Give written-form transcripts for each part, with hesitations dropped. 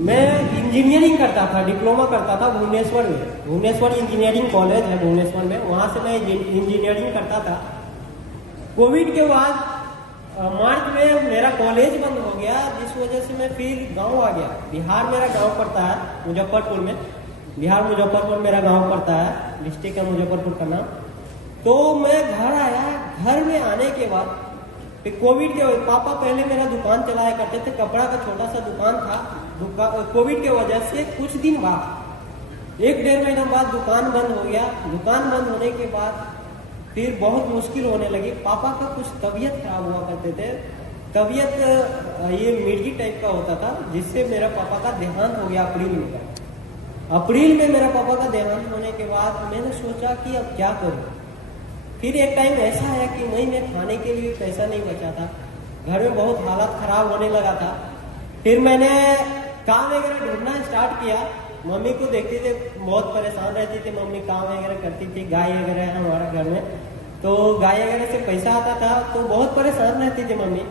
मैं इंजीनियरिंग करता था, डिप्लोमा करता था भुवनेश्वर में। भुवनेश्वर इंजीनियरिंग कॉलेज है भुवनेश्वर में, वहाँ से मैं इंजीनियरिंग करता था। कोविड के बाद मार्च में मेरा कॉलेज बंद हो गया, जिस वजह से मैं फिर गांव आ गया। बिहार मेरा गांव पड़ता है मुजफ्फरपुर में, बिहार मुजफ्फरपुर मेरा गांव पड़ता है, डिस्ट्रिक्ट है मुजफ्फरपुर का नाम। तो मैं घर आया, घर में आने के बाद फिर कोविड के पापा पहले मेरा दुकान चलाया करते थे, कपड़ा का छोटा सा दुकान था। कोविड के वजह से कुछ दिन बाद, 1-1.5 महीना बाद दुकान बंद हो गया। दुकान बंद होने के बाद फिर बहुत मुश्किल होने लगी। पापा का कुछ तबीयत खराब हुआ करते थे, तबीयत ये मिर्गी टाइप का होता था, जिससे मेरा पापा का देहांत हो गया अप्रैल में। अप्रैल में मेरा पापा का देहांत होने के बाद मैंने सोचा कि अब क्या करूं। फिर एक टाइम ऐसा आया कि मई में खाने के लिए पैसा नहीं बचा था, घर में बहुत हालत खराब होने लगा था। फिर मैंने काम वगैरह ढूंढना स्टार्ट किया। मम्मी को देखते थे, बहुत परेशान रहती थी मम्मी, काम वगैरह करती थी, गाय वगैरह है हमारा घर में, तो गाय वगैरह से पैसा आता था, तो बहुत परेशान रहती थी मम्मी।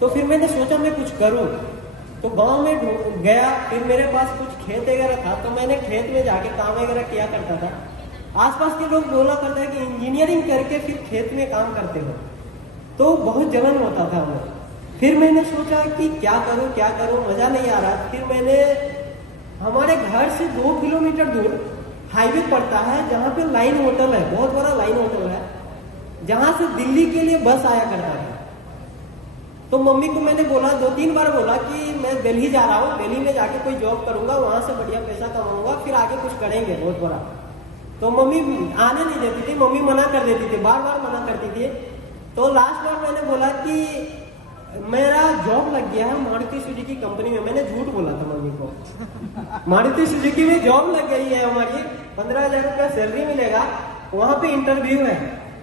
तो फिर मैंने सोचा मैं कुछ करूं, तो गांव में गया। फिर मेरे पास कुछ खेत वगैरह था, तो मैंने खेत में जाके काम वगैरह किया करता था। आसपास के लोग बोला करते हैं कि इंजीनियरिंग करके फिर खेत में काम करते हो, तो बहुत जलन होता था वो। फिर मैंने सोचा कि क्या करूं, मजा नहीं आ रहा। फिर मैंने, हमारे घर से 2 किलोमीटर दूर हाईवे पड़ता है, जहाँ पे लाइन होटल है, बहुत बड़ा लाइन होटल है, जहाँ से दिल्ली के लिए बस आया करता था। तो मम्मी को मैंने बोला, 2-3 बार बोला कि मैं दिल्ली जा रहा हूँ, दिल्ली में जाके कोई जॉब करूंगा, वहां से बढ़िया पैसा कमाऊंगा, फिर आगे कुछ करेंगे बहुत बड़ा। तो मम्मी आने नहीं देती थी, मम्मी मना कर देती थी, बार बार मना करती थी। तो लास्ट बार मैंने बोला कि मेरा जॉब लग गया है मारुति सुजुकी कंपनी में। मैंने झूठ बोला था मम्मी को, मारुति सुजुकी में जॉब लग गई है हमारी, 15,000 रुपया सैलरी मिलेगा, वहां पे इंटरव्यू है।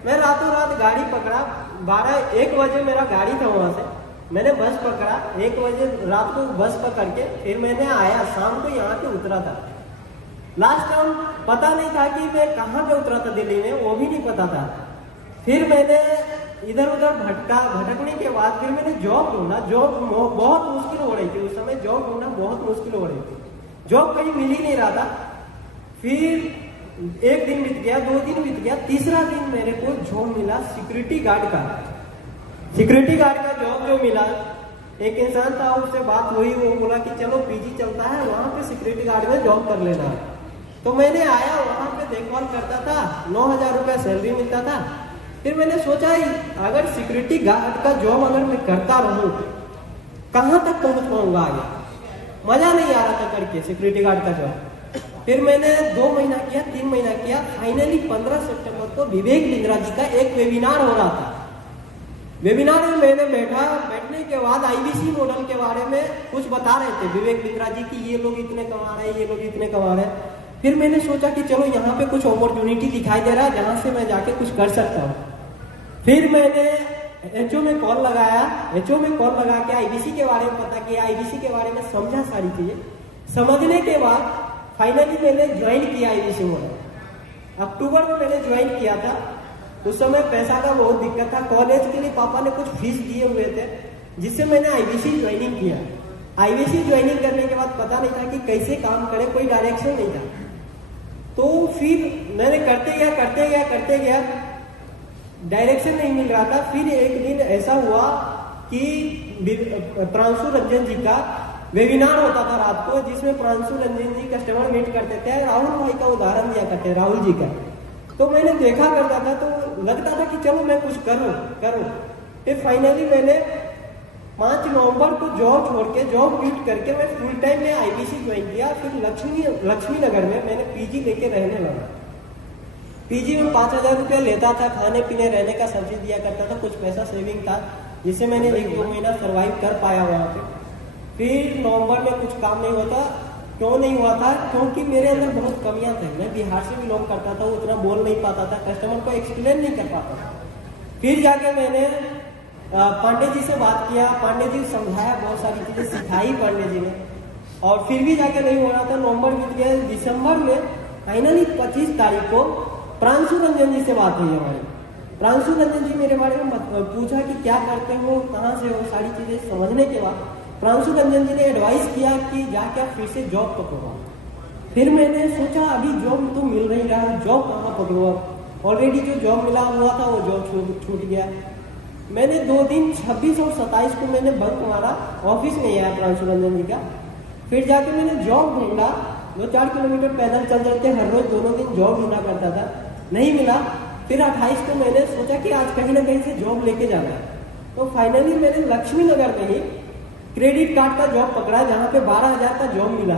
मैं रातों रात गाड़ी पकड़ा, 12-1 बजे मेरा गाड़ी था, वहां से मैंने बस पकड़ा, 1 बजे रात को बस पकड़ के फिर मैंने आया, शाम को यहाँ पे उतरा था। लास्ट टाइम पता नहीं था कि मैं कहाँ पे उतरा था दिल्ली में, वो भी नहीं पता था। फिर मैंने इधर उधर भटकने के बाद फिर मैंने जॉब ढूंढा। जॉब बहुत मुश्किल हो रही थी उस समय, जॉब ढूंढना बहुत मुश्किल हो रही थी, जॉब कहीं मिल ही नहीं रहा था। फिर 1 दिन बीत गया, 2 दिन बीत गया, तीसरा दिन मेरे को जॉब मिला सिक्योरिटी गार्ड का। सिक्योरिटी गार्ड का जॉब जो मिला, एक इंसान था, उससे बात हुई, वो बोला कि चलो पीजी चलता है, वहां पे सिक्योरिटी गार्ड में जॉब कर लेना है। तो मैंने आया, वहां पे देखभाल करता था, 9,000 रुपया सैलरी मिलता था। फिर मैंने सोचा अगर सिक्योरिटी गार्ड का जॉब अगर मैं करता रहूं, कहां तक पहुंच पाऊंगा आगे, मजा नहीं आ रहा था करके सिक्योरिटी गार्ड का जॉब। फिर मैंने 2 महीना किया, 3 महीना किया, फाइनली 15 सितंबर को विवेक बिंद्रा जी का एक वेबिनार हो रहा था। वेबिनार में मैंने बैठने के बाद आईबीसी मॉडल के बारे में कुछ बता रहे थे विवेक बिंद्रा जी की, ये लोग इतने कमा रहे हैं, ये लोग इतने कमा रहे हैं। फिर मैंने सोचा कि चलो यहाँ पे कुछ अपॉर्चुनिटी दिखाई दे रहा है जहां से मैं जाके कुछ कर सकता हूँ। फिर मैंने एचओ में कॉल लगाया, एचओ में कॉल लगा के आईबीसी के बारे में पता किया, आईबीसी के बारे में समझा, सारी चीजें समझने के बाद फाइनली मैंने ज्वाइन किया आईबीसी मॉडल। अक्टूबर में मैंने ज्वाइन किया था। उस समय पैसा का बहुत दिक्कत था, कॉलेज के लिए पापा ने कुछ फीस दिए हुए थे, जिससे मैंने आईबीसी ज्वाइनिंग किया। आईबीसी ज्वाइनिंग करने के बाद पता नहीं था कि कैसे काम करे, कोई डायरेक्शन नहीं था। तो फिर मैंने करते गया, डायरेक्शन नहीं मिल रहा था। फिर एक दिन ऐसा हुआ कि प्रांशु रंजन जी का वेबिनार होता था रात को, जिसमें प्रांशु रंजन जी कस्टमर मीट करते थे, राहुल भाई का उदाहरण दिया करते, राहुल जी का। तो मैंने देखा करता था, तो लगता था कि चलो मैं कुछ करूं। फिर फाइनली मैंने 5 नवंबर को जॉब छोड़ के, जॉब क्विट करके मैं फुल टाइम में आईबीसी ज्वाइन किया। फिर लक्ष्मी नगर में मैंने पीजी लेके रहने लगा। पीजी में 5,000 रुपया लेता था, खाने पीने रहने का सब चीज दिया करता था, कुछ पैसा सेविंग था, जिससे मैंने 1-2 महीना सर्वाइव कर पाया वहाँ पे। फिर नवंबर में कुछ काम नहीं होता, क्यों नहीं हुआ था, क्योंकि मेरे अंदर बहुत कमियां थी। मैं बिहार से बिलोंग करता था, उतना बोल नहीं पाता था, कस्टमर को एक्सप्लेन नहीं कर पाता था। फिर जाके मैंने पांडे जी से बात किया, पांडे जी समझाया, बहुत सारी चीजें सिखाई पांडे जी ने, और फिर भी जाके नहीं हो रहा था। नवंबर बीत गया, दिसंबर में फाइनली 25 तारीख को प्रांशु रंजन जी से बात हुई हमारी। प्रांशु रंजन जी मेरे बारे में पूछा कि क्या करते हो, कहाँ से हो, सारी चीजें समझने के बाद प्रांशु रंजन जी ने एडवाइस किया कि जाके आप फिर से जॉब पकड़ो। फिर मैंने सोचा अभी जॉब तो मिल नहीं रहा है, जॉब कहाँ पकड़ो। ऑलरेडी जो जॉब मिला हुआ था वो जॉब छूट गया। मैंने 2 दिन 26 और 27 को मैंने बंक मारा, ऑफिस नहीं आया प्रांशु रंजन जी का। फिर जाके मैंने जॉब ढूंढा, 2-4 किलोमीटर पैदल चल चलते हर रोज दोनों दिन जॉब ढूंढा करता था, नहीं मिला। फिर 28 को मैंने सोचा कि आज कहीं ना कहीं से जॉब लेके जाना है। तो फाइनली मैंने लक्ष्मी नगर में ही क्रेडिट कार्ड का जॉब पकड़ा, जहाँ पे 12,000 का जॉब मिला।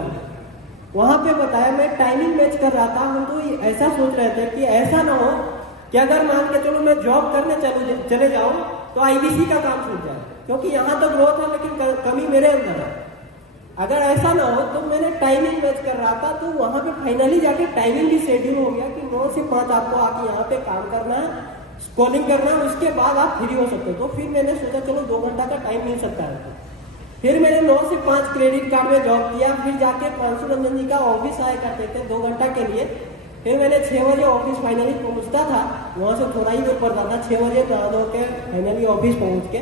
वहां पे बताया, मैं टाइमिंग मैच कर रहा था। हम तो ऐसा सोच रहे थे कि ऐसा ना हो कि अगर मान के चलो मैं जॉब करने चले जाऊं तो आईबीसी का काम छूट जाए, क्योंकि यहाँ तो ग्रोथ है लेकिन कमी मेरे अंदर है। अगर ऐसा ना हो तो मैंने टाइमिंग मैच कर रहा था। तो वहां पे फाइनली जाके टाइमिंग भी शेड्यूल हो गया कि 9 से 5 आपको आके यहाँ पे काम करना है, कॉलिंग करना है, उसके बाद आप फ्री हो सकते हो। तो फिर मैंने सोचा चलो 2 घंटा का टाइम मिल सकता है। फिर मैंने 9 से 5 क्रेडिट कार्ड में जॉब किया। फिर जाके प्रांशु रंजन जी का ऑफिस आया करते थे 2 घंटा के लिए। फिर मैंने 6 बजे ऑफिस फाइनली पहुंचता था, वहां से थोड़ा ही दूर पड़ता था। 6 बजे नहा धो के फाइनली ऑफिस पहुंच के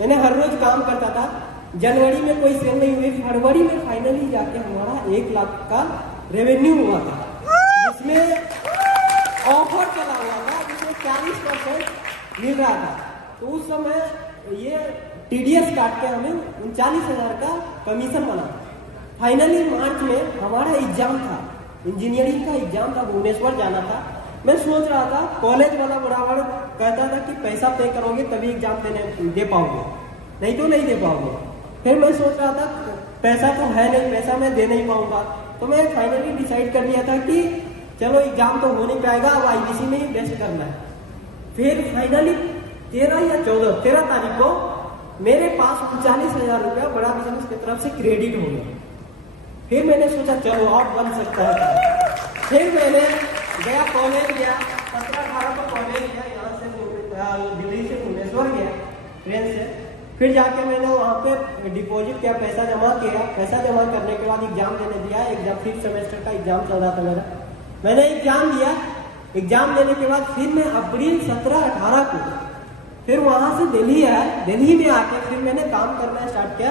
मैंने हर रोज काम करता था। जनवरी में कोई सेल नहीं हुई, फरवरी में फाइनली जाके हमारा 1 लाख का रेवेन्यू हुआ था, जिसमें ऑफर चला हुआ था, जिसमें 40% मिल रहा था। तो उस समय ये टीडीएस काट के हमें 39,000 का कमीशन बना। फाइनली मार्च में हमारा एग्जाम था, इंजीनियरिंग का एग्जाम था, भुवनेश्वर जाना था। मैं सोच रहा था, कॉलेज वाला बराबर कहता था कि पैसा पे करोगे तभी एग्जाम दे पाओगे, नहीं तो नहीं दे पाओगे। फिर मैं सोच रहा था पैसा तो है नहीं, पैसा मैं दे नहीं पाऊंगा। तो मैं फाइनली डिसाइड कर लिया था कि चलो एग्जाम तो हो नहीं पाएगा, अब आईबीसी में ही बेस्ट करना है। फिर फाइनली 13 तारीख को मेरे पास 39,000 रुपया बड़ा बिजनेस की तरफ से क्रेडिट हो गया। फिर मैंने सोचा चलो और बन सकता है। फिर मैंने गया, कॉलेज गया, 17-18 को कॉलेज गया, यहाँ से दिल्ली से भुवनेश्वर गया ट्रेन से। फिर जाके मैंने वहाँ पे डिपॉजिट किया, पैसा जमा किया। पैसा जमा करने के बाद एग्जाम देने दिया। एग्जाम 5th सेमेस्टर का एग्जाम चल रहा था मेरा। मैंने एग्जाम दिया। एग्जाम देने के बाद फिर मैं अप्रैल 17-18 को फिर वहां से दिल्ली आया। दिल्ली में आके फिर मैंने काम करना स्टार्ट किया।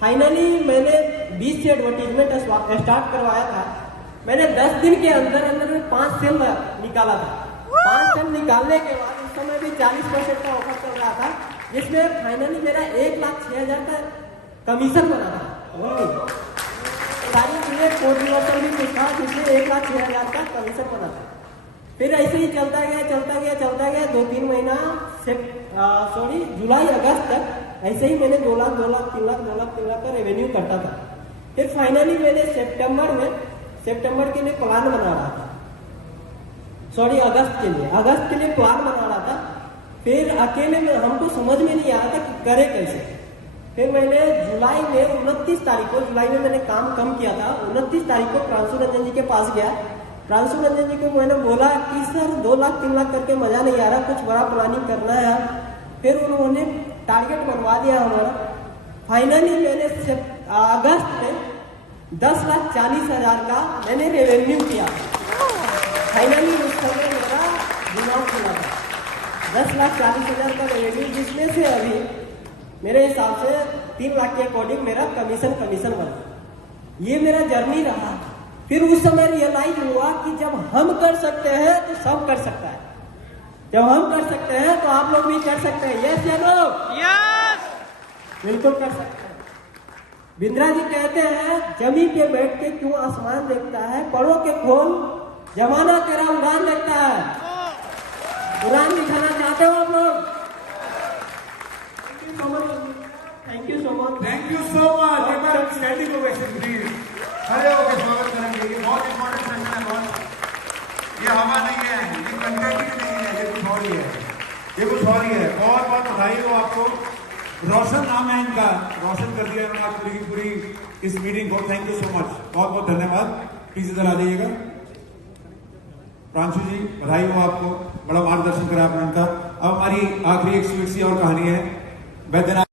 फाइनली मैंने 20 से एडवर्टीजमेंट स्टार्ट करवाया था। मैंने 10 दिन के अंदर में 5 सेल निकाला था। 5 सेल निकालने के बाद उस समय भी 40% का ऑफर चल रहा था, जिसमें फाइनली मेरा 1,06,000 का कमीशन बना था। सारी चीजें कोड रिवर्सल भी कुछ था, जिसमें 1,06,000 का कमीशन बना था। फिर ऐसे ही चलता गया 2-3 महीना से जुलाई अगस्त तक ऐसे ही मैंने 2 लाख 3 लाख का रेवेन्यू करता था। फिर फाइनली मैंने सितंबर के लिए प्लान बना रहा था, अगस्त के लिए प्लान बना रहा था। फिर अकेले में हमको समझ में नहीं आ रहा था कि करे कैसे। फिर मैंने जुलाई में 29 तारीख को, जुलाई में मैंने काम कम किया था, 29 तारीख को प्रांशु रंजन जी के पास गया। प्रांशु रंजन जी को मैंने बोला कि सर 2 लाख 3 लाख करके मजा नहीं आ रहा, कुछ बड़ा प्लानिंग करना है। फिर उन्होंने टारगेट बनवा दिया हमारा। फाइनली मैंने अगस्त में 10,40,000 का मैंने रेवेन्यू किया। फाइनली उस समय मेरा दिमाग खुला था। 10,40,000 का रेवेन्यू, जिसमें से अभी मेरे हिसाब से 3 लाख के अकॉर्डिंग मेरा कमीशन बना। ये मेरा जर्नी रहा। फिर उस समय रियलाइज हुआ कि जब हम कर सकते हैं तो सब कर सकता है। जब हम कर सकते हैं तो आप लोग भी कर सकते हैं। यस या नो? यस, बिल्कुल कर सकते हैं। बिंद्रा जी कहते हैं, जमीन पे बैठ के क्यों आसमान देखता है, परों के खोल जमाना तेरा उड़ान देखता है। उड़ान दिखाना चाहते हो आप लोग? Thank you so much. Standing ovation please. खड़े होकर स्वागत करेंगे। ये बहुत इंपॉर्टेंट सेशन है बॉस। ये हवा नहीं है, ये कंटेंट नहीं है, ये कुछ और ही है, ये कुछ और ही है। बहुत बहुत बधाई हो आपको। रोशन नाम है इनका, रोशन कर दिया इन्होंने पूरी की पूरी इस मीटिंग को। थैंक यू सो मच, बहुत बहुत धन्यवाद। प्लीज इधर आ जाइएगा। प्रांशु जी बधाई हो आपको, बड़ा मार्गदर्शन करा आपने इनका। अब हमारी आखिरी एक स्वीट सी और कहानी है। वैद्यनाथ